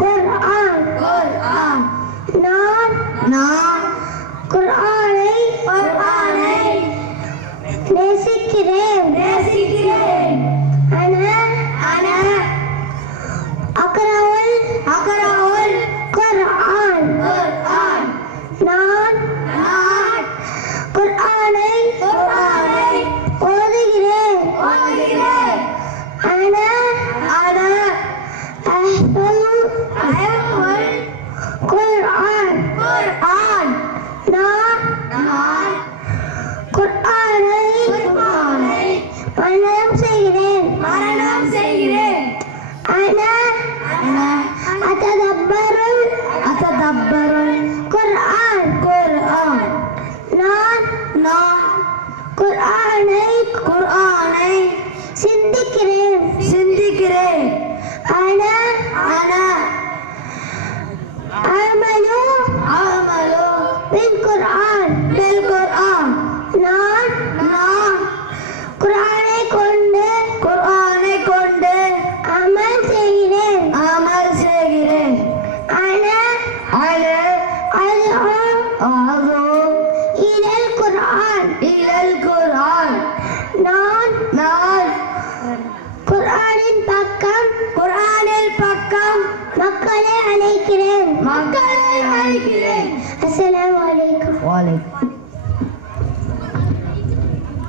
குர்ஆன் குர்ஆன் நான் குர்ஆனை நேசிக்கிறேன் أنا أقرأ القرآن நான் குர்ஆனை ஓதுகிறேன் أنا أحفظ القرآن நான் குர்ஆனை மரணம் செய்கிறேன் أنا أتدبر القرآن நான் குர்ஆனை சிந்திக்கிறேன் أنا أعمل بالقرآن நான் குர்ஆனை கொண்டு அமல் செய்கிறேன் أنا أدعو إلى القرآن நான் குர்ஆனின் பக்கம் மக்களை அழைக்கிறேன். அஸ்ஸலாமு அலைக்கும்.